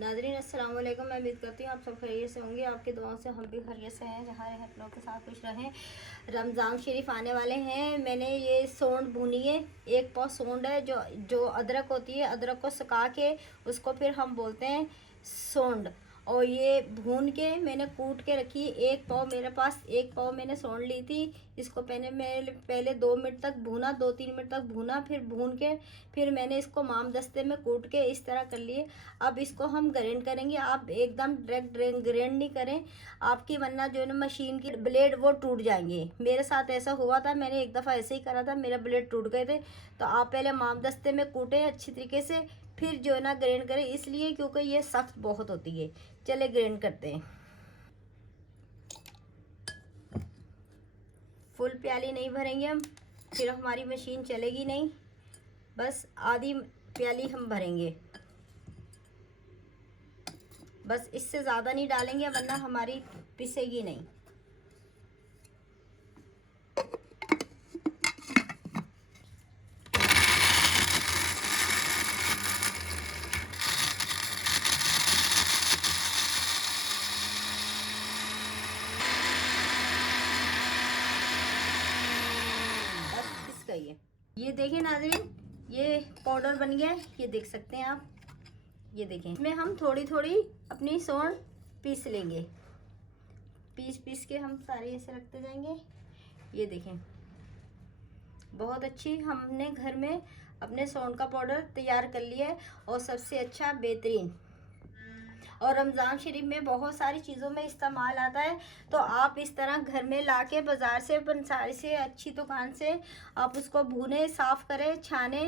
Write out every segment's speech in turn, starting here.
नाज़रीन अस्सलाम वालेकुम। मैं उम्मीद करती हूँ आप सब खैरियत से होंगे। आपकी दुआओं से हम भी खैरियत से हैं। जहाँ रहे अपनों के साथ खुश रहें। रमज़ान शरीफ आने वाले हैं। मैंने ये सोंड भुनी है, 1 पाव सोंड है। जो अदरक होती है, अदरक को सुखा के उसको फिर हम बोलते हैं सोंड। और ये भून के मैंने कूट के रखी। 1 पाव मेरे पास, 1 पाव मैंने सोंड ली थी। इसको पहले 2 मिनट तक भूना, 2-3 मिनट तक भूना। फिर भून के फिर मैंने इसको माम दस्ते में कूट के इस तरह कर लिए। अब इसको हम ग्राइंड करेंगे। आप एकदम डायरेक्ट ग्राइंड नहीं करें आपकी, वरना जो है ना मशीन की ब्लेड वो टूट जाएंगे। मेरे साथ ऐसा हुआ था, मैंने एक दफ़ा ऐसे ही करा था, मेरा ब्लेड टूट गए थे। तो आप पहले माम दस्ते में कूटें अच्छी तरीके से, फिर जो है ना ग्राइंड करें, इसलिए क्योंकि ये सख्त बहुत होती है। चले ग्राइंड करते हैं। फुल प्याली नहीं भरेंगे हम, फिर हमारी मशीन चलेगी नहीं। बस आधी प्याली हम भरेंगे, बस इससे ज़्यादा नहीं डालेंगे वरना हमारी पिसेगी नहीं। बस इसका ये देखिए नाज़रीन, ये पाउडर बन गया है। ये देख सकते हैं आप, ये देखें। इसमें हम थोड़ी थोड़ी अपनी सोंड पीस लेंगे। पीस के हम सारे ऐसे रखते जाएंगे। ये देखें, बहुत अच्छी हमने घर में अपने सोंड का पाउडर तैयार कर लिया है, और सबसे अच्छा बेहतरीन। और रमज़ान शरीफ में बहुत सारी चीज़ों में इस्तेमाल आता है। तो आप इस तरह घर में लाके बाज़ार से, पंसारी से, अच्छी दुकान से आप उसको भूने, साफ़ करें, छाने,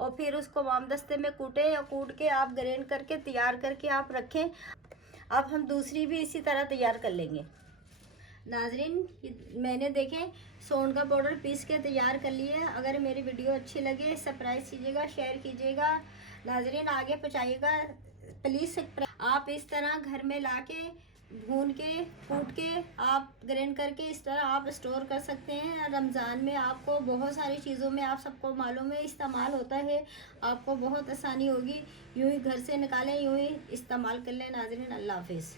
और फिर उसको वामदस्ते में कूटें, या कूट के आप ग्राइंड करके तैयार करके आप रखें। अब हम दूसरी भी इसी तरह तैयार कर लेंगे। नाजरीन मैंने देखें सोंड का पाउडर पीस के तैयार कर लिया है। अगर मेरी वीडियो अच्छी लगे सब्सक्राइब कीजिएगा, शेयर कीजिएगा, नाजरीन आगे पहुँचाइएगा प्लीज़। आप इस तरह घर में लाके भून के कूट के आप ग्राइंड करके इस तरह आप स्टोर कर सकते हैं। रमज़ान में आपको बहुत सारी चीज़ों में, आप सबको मालूम है, इस्तेमाल होता है। आपको बहुत आसानी होगी। यूँ ही घर से निकालें, यूँ ही इस्तेमाल कर लें। नाजरीन अल्लाह हाफिज़।